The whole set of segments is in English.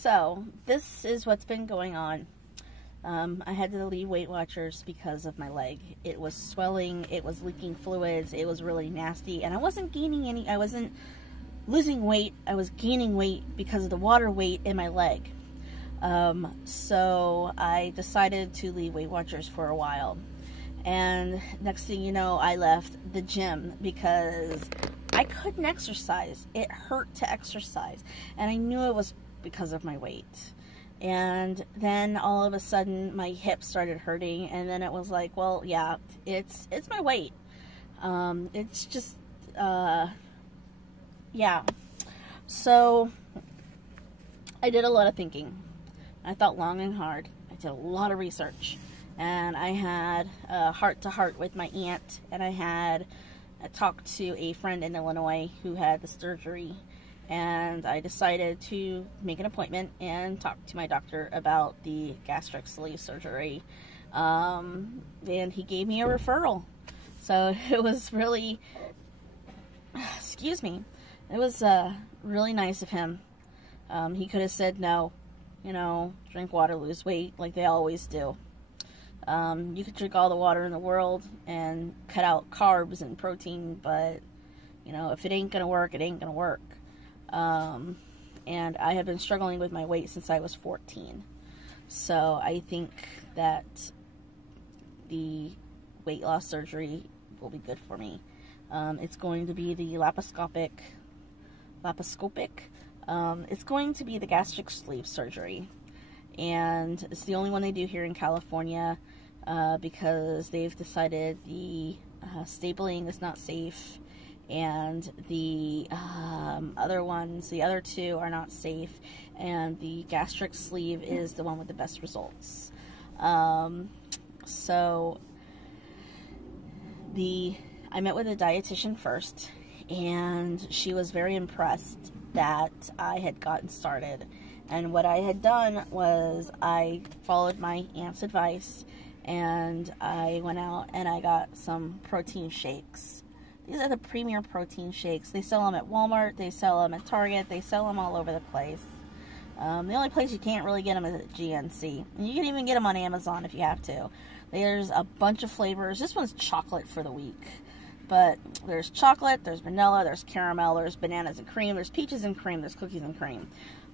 So this is what's been going on. I had to leave Weight Watchers because of my leg. It was swelling, it was leaking fluids, it was really nasty, and I wasn't losing weight, I was gaining weight because of the water weight in my leg. So I decided to leave Weight Watchers for a while. And next thing you know, I left the gym because I couldn't exercise. It hurt to exercise. And I knew it was because of my weight. And then all of a sudden my hip started hurting, and then it was like, well, yeah, it's my weight. It's just yeah. So I did a lot of thinking. I thought long and hard. I did a lot of research, and I had a heart-to-heart with my aunt, and I talked to a friend in Illinois who had the surgery. And I decided to make an appointment and talk to my doctor about the gastric sleeve surgery. And he gave me a referral. So it was really, excuse me, it was really nice of him. He could have said no, you know, drink water, lose weight, like they always do. You could drink all the water in the world and cut out carbs and protein, but, you know, if it ain't gonna work, it ain't gonna work. And I have been struggling with my weight since I was 14. So I think that the weight loss surgery will be good for me. It's going to be the laparoscopic, it's going to be the gastric sleeve surgery. And it's the only one they do here in California, because they've decided the stapling is not safe. And the other two are not safe, and the gastric sleeve is the one with the best results. So I met with a dietitian first, and she was very impressed that I had gotten started. And what I had done was I followed my aunt's advice, and I went out and I got some protein shakes. These are the premier protein shakes. They sell them at Walmart, they sell them at Target, they sell them all over the place. The only place you can't really get them is at GNC. And you can even get them on Amazon if you have to. There's a bunch of flavors. This one's chocolate for the week. But there's chocolate, there's vanilla, there's caramel, there's bananas and cream, there's peaches and cream, there's cookies and cream.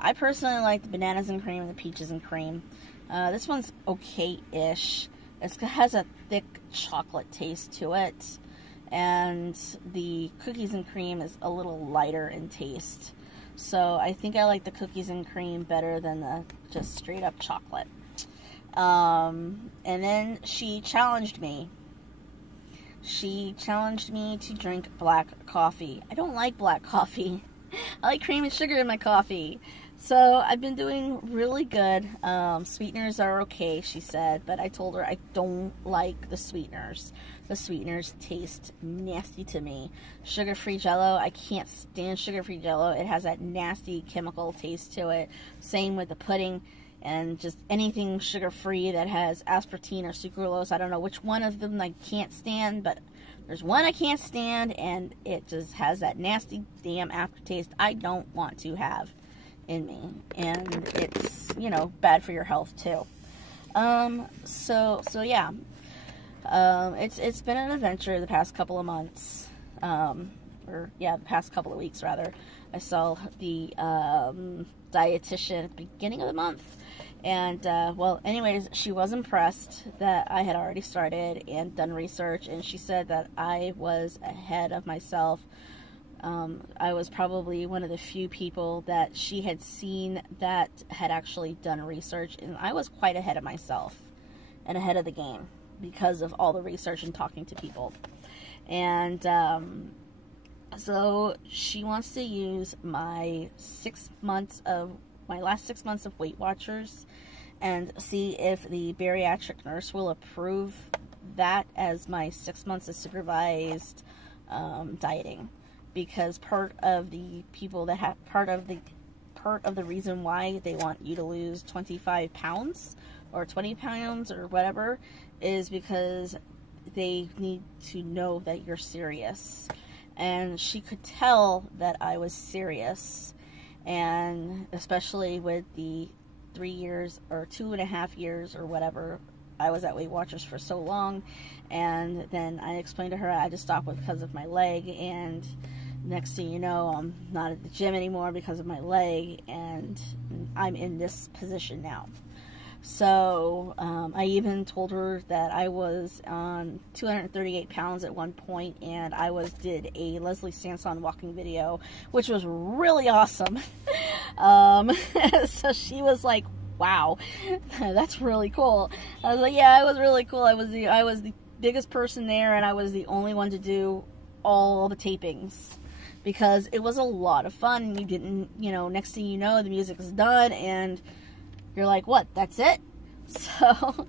I personally like the bananas and cream and the peaches and cream. This one's okay-ish. It has a thick chocolate taste to it. And the cookies and cream is a little lighter in taste. So I think I like the cookies and cream better than the just straight up chocolate. And then she challenged me. She challenged me to drink black coffee. I don't like black coffee. I like cream and sugar in my coffee. So I've been doing really good. Sweeteners are okay, she said, but I told her I don't like the sweeteners. The sweeteners taste nasty to me. Sugar-free Jell-O, I can't stand sugar-free Jell-O. It has that nasty chemical taste to it. Same with the pudding, and just anything sugar-free that has aspartame or sucralose. I don't know which one of them I can't stand, but there's one I can't stand, and it just has that nasty damn aftertaste I don't want to have in me. And it's, you know, bad for your health too. So yeah. It's been an adventure the past couple of months, the past couple of weeks rather. I saw the dietitian at the beginning of the month, and well, anyways, she was impressed that I had already started and done research, and she said that I was ahead of myself. I was probably one of the few people that she had seen that had actually done research, and I was quite ahead of myself and ahead of the game because of all the research and talking to people. And so she wants to use my last 6 months of Weight Watchers and see if the bariatric nurse will approve that as my 6 months of supervised dieting. Because part of the reason why they want you to lose 25 pounds or 20 pounds or whatever is because they need to know that you're serious. And she could tell that I was serious. and especially with the 3 years or 2.5 years or whatever I was at Weight Watchers for so long. And then I explained to her I had to stop because of my leg, and next thing you know, I'm not at the gym anymore because of my leg, and I'm in this position now. So I even told her that I was on 238 pounds at one point, and I did a Leslie Sanson walking video, which was really awesome. So she was like, wow, that's really cool. I was like, yeah, it was really cool. I was the biggest person there, and I was the only one to do all the tapings, because it was a lot of fun. You didn't, you know, next thing you know, the music is done, and you're like, what, that's it? So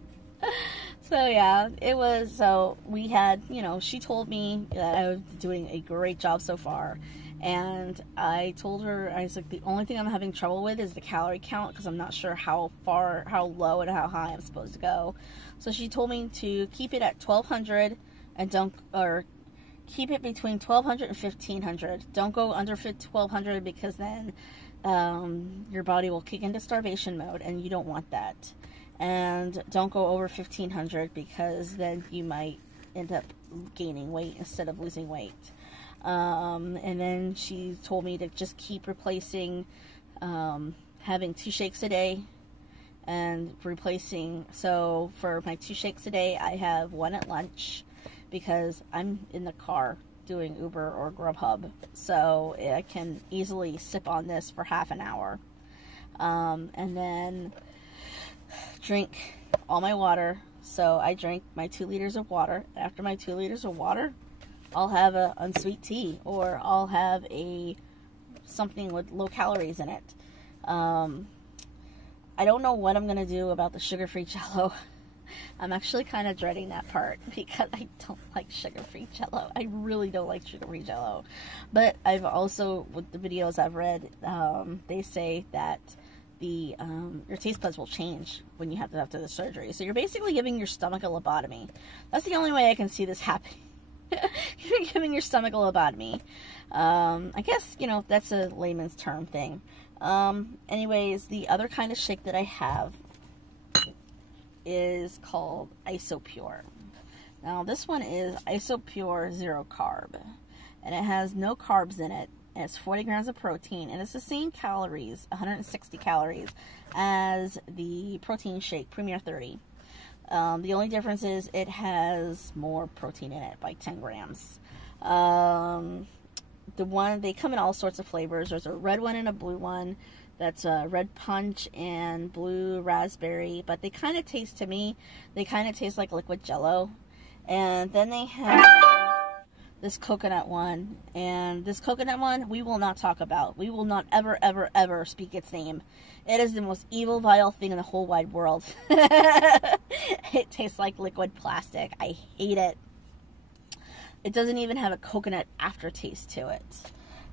yeah, it was, so we had, you know, she told me that I was doing a great job so far, and I told her, I was like, the only thing I'm having trouble with is the calorie count, because I'm not sure how low and how high I'm supposed to go. So she told me to keep it at 1200 and keep it between 1200 and 1500. Don't go under 1200, because then your body will kick into starvation mode, and you don't want that. And don't go over 1500, because then you might end up gaining weight instead of losing weight. And then she told me to just keep replacing, having 2 shakes a day, and replacing, so for my 2 shakes a day, I have 1 at lunch, because I'm in the car doing Uber or Grubhub, so I can easily sip on this for half an hour. And then drink all my water. So I drank my 2 liters of water. After my 2 liters of water, I'll have a unsweet tea, or I'll have something with low calories in it. I don't know what I'm going to do about the sugar-free Jell-O. I'm actually kind of dreading that part, because I don't like sugar-free Jell-O. I really don't like sugar-free Jell-O. But I've also, with the videos I've read, they say that your taste buds will change when you have after the surgery. So you're basically giving your stomach a lobotomy. That's the only way I can see this happening. You're giving your stomach a lobotomy. I guess, you know, that's a layman's term thing. Anyways, the other kind of shake that I have is called Isopure. Now this one is Isopure 0 carb, and it has no carbs in it, and it's 40 grams of protein, and it's the same calories, 160 calories, as the protein shake Premier 30. The only difference is it has more protein in it by 10 grams. They come in all sorts of flavors. There's a red one and a blue one. That's a red punch and blue raspberry, but they kind of taste, to me, they kind of taste like liquid Jell-O. And then they have this coconut one, and this coconut one we will not talk about. We will not ever speak its name. It is the most evil, vile thing in the whole wide world. It tastes like liquid plastic. I hate it. It doesn't even have a coconut aftertaste to it.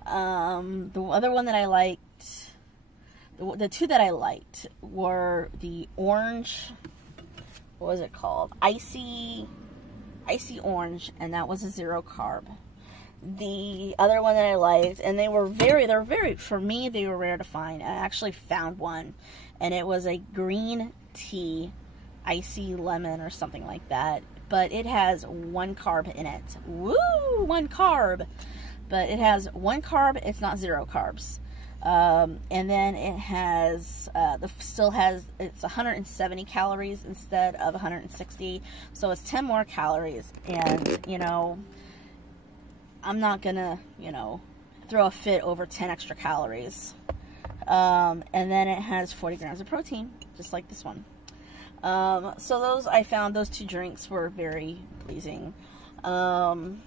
The other one that I liked, the 2 that I liked were the orange, what was it called? Icy orange, and that was a 0 carb. The other one that I liked, and they're very, for me, they were rare to find. I actually found one, and it was a green tea, icy lemon or something like that. But it has 1 carb in it. Woo! 1 carb. But it has 1 carb. It's not 0 carbs. And then it has, it's 170 calories instead of 160. So it's 10 more calories. And, you know, I'm not gonna, you know, throw a fit over 10 extra calories. And then it has 40 grams of protein, just like this one. So I found those 2 drinks were very pleasing. I'm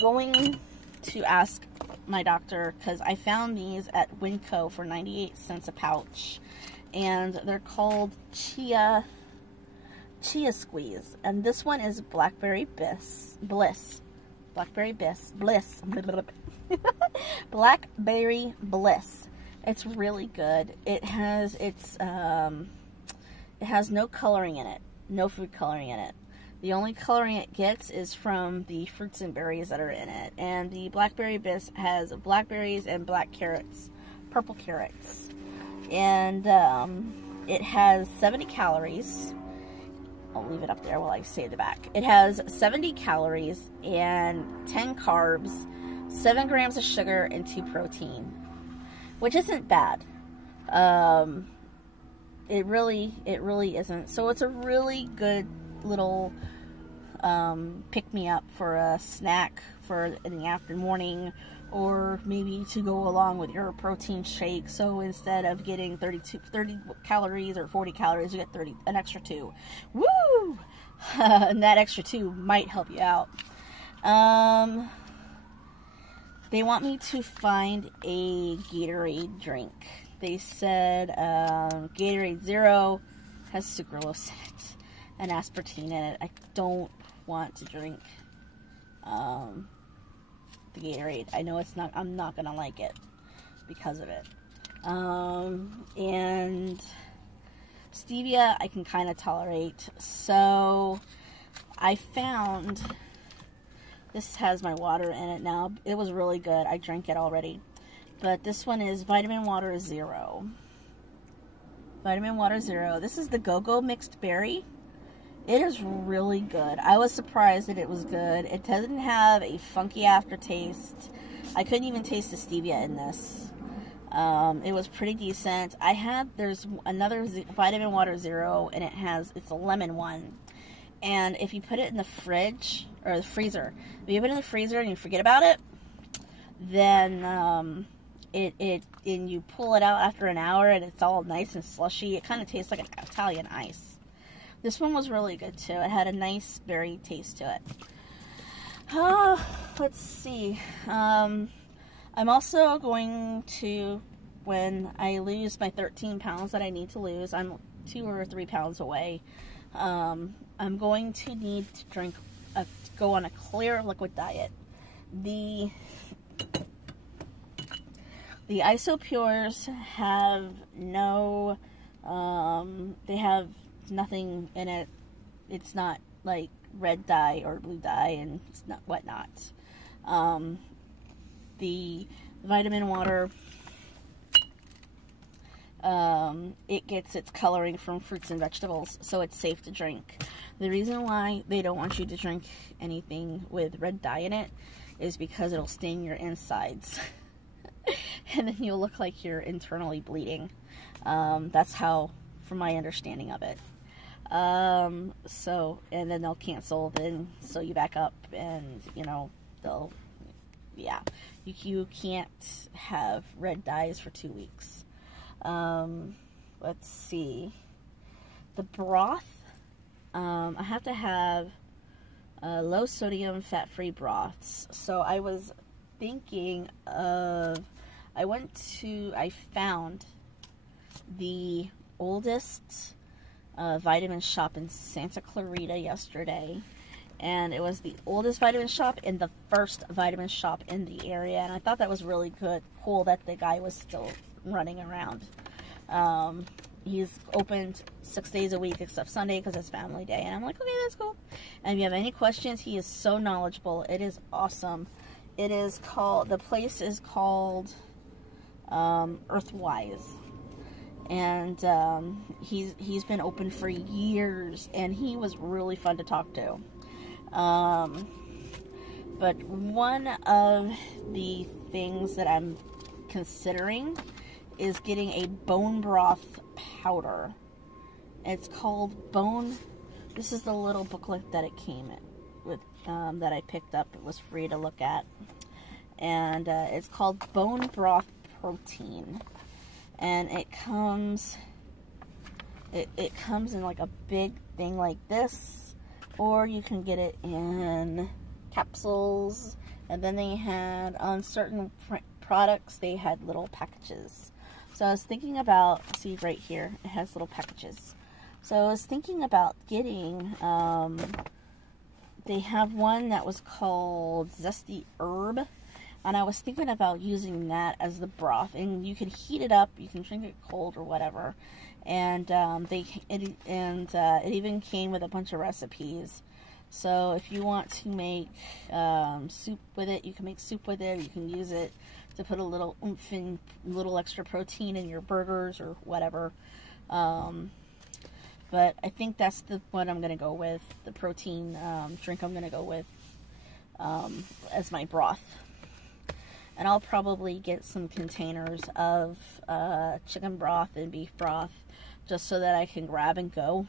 going to ask my doctor, because I found these at Winco for 98 cents a pouch, and they're called Chia Squeeze, and this one is Blackberry Bliss. Blackberry Bliss. It's really good. It has no coloring in it, no food coloring in it. The only coloring it gets is from the fruits and berries that are in it. And the blackberry bisque has blackberries and black carrots, purple carrots. And it has 70 calories. I'll leave it up there while I say the back. It has 70 calories and 10 carbs, 7 grams of sugar, and 2 protein, which isn't bad. It really isn't. So it's a really good little pick-me-up for a snack for in the morning, or maybe to go along with your protein shake. So instead of getting 30 calories or 40 calories, you get an extra 2. Woo! And that extra 2 might help you out. They want me to find a Gatorade drink. They said Gatorade Zero has sucralose in it and aspartame in it. I don't want to drink the Gatorade. I know it's not. I'm not gonna like it because of it. And stevia I can kind of tolerate. So I found this has my water in it now. It was really good. I drank it already. But this one is Vitamin Water Zero. Vitamin Water Zero. This is the Go-Go Mixed Berry. It is really good. I was surprised that it was good. It doesn't have a funky aftertaste. I couldn't even taste the stevia in this. It was pretty decent. There's another Vitamin Water Zero, and it's a lemon one. And if you put it in the fridge, or the freezer, if you put it in the freezer and you forget about it, then, and you pull it out after an hour and it's all nice and slushy. It kind of tastes like an Italian ice. This one was really good too. It had a nice berry taste to it. Let's see. I'm also going to, when I lose my 13 pounds that I need to lose, I'm 2 or 3 pounds away. I'm going to need to go on a clear liquid diet. The Isopures have no, they have nothing in it. It's not like red dye or blue dye and it's not whatnot. The vitamin water, it gets its coloring from fruits and vegetables, so it's safe to drink. The reason why they don't want you to drink anything with red dye in it is because it'll stain your insides. And then you'll look like you're internally bleeding. That's how, from my understanding of it. So, and then they'll cancel, then sew you back up, and, you know, yeah. You can't have red dyes for 2 weeks. Let's see. The broth, I have to have low sodium fat-free broths. So I was thinking of, I found the oldest vitamin shop in Santa Clarita yesterday, and it was the oldest vitamin shop and the first vitamin shop in the area, and I thought that was really cool that the guy was still running around. He's opened 6 days a week except Sunday because it's family day, and I'm like, okay, that's cool. And if you have any questions, he is so knowledgeable. It is awesome. It is called, the place is called Earthwise, and he's been open for years, and he was really fun to talk to. But one of the things that I'm considering is getting a bone broth powder. It's called Bone. This is the little booklet that it came with, that I picked up. It was free to look at, and it's called Bone Broth Protein, and it comes in like a big thing like this, or you can get it in capsules. And then they had, on certain products, they had little packages. So I was thinking about, see right here, it has little packages. So I was thinking about getting, they have one that was called Zesty Herb, and I was thinking about using that as the broth, and you can heat it up, you can drink it cold or whatever, and it even came with a bunch of recipes. So if you want to make soup with it, you can make soup with it. You can use it to put a little oomph and a little extra protein in your burgers or whatever. But I think that's what I'm going to go with. The protein drink I'm going to go with as my broth. And I'll probably get some containers of chicken broth and beef broth just so that I can grab and go.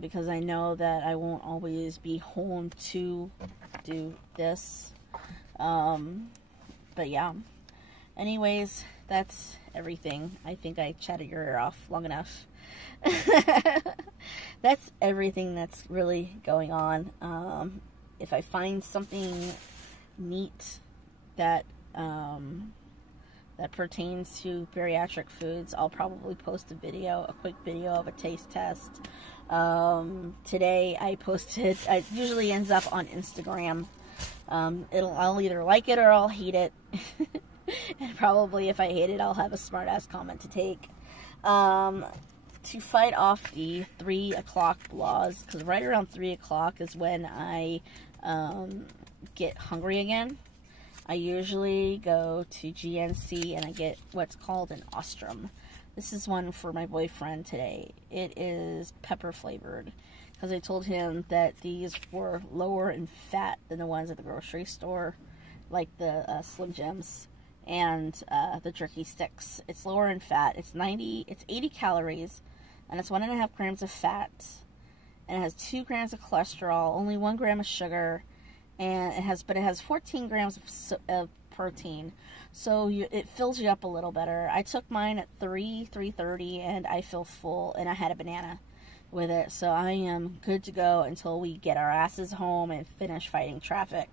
Because I know that I won't always be home to do this. But yeah. Anyways, that's everything. I think I chatted your ear off long enough. That's everything that's really going on. If I find something neat that that pertains to bariatric foods, I'll probably post a quick video of a taste test. Today I posted, it usually ends up on Instagram. I'll either like it or I'll hate it. And probably if I hate it, I'll have a smart ass comment to take. To fight off the 3 o'clock blahs, because right around 3 o'clock is when I get hungry again. I usually go to GNC and I get what's called an Ostrom. This is one for my boyfriend today. It is pepper flavored, because I told him that these were lower in fat than the ones at the grocery store, like the Slim Jims and the jerky sticks. It's lower in fat. It's 80 calories, and it's 1.5 grams of fat, and it has 2 grams of cholesterol, only 1 gram of sugar, and it has 14 grams of protein. So it fills you up a little better. I took mine at 3:30, and I feel full, and I had a banana with it. So I am good to go until we get our asses home and finish fighting traffic.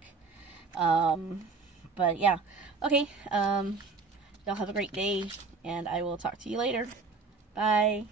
But yeah, okay. Y'all have a great day, and I will talk to you later. Bye.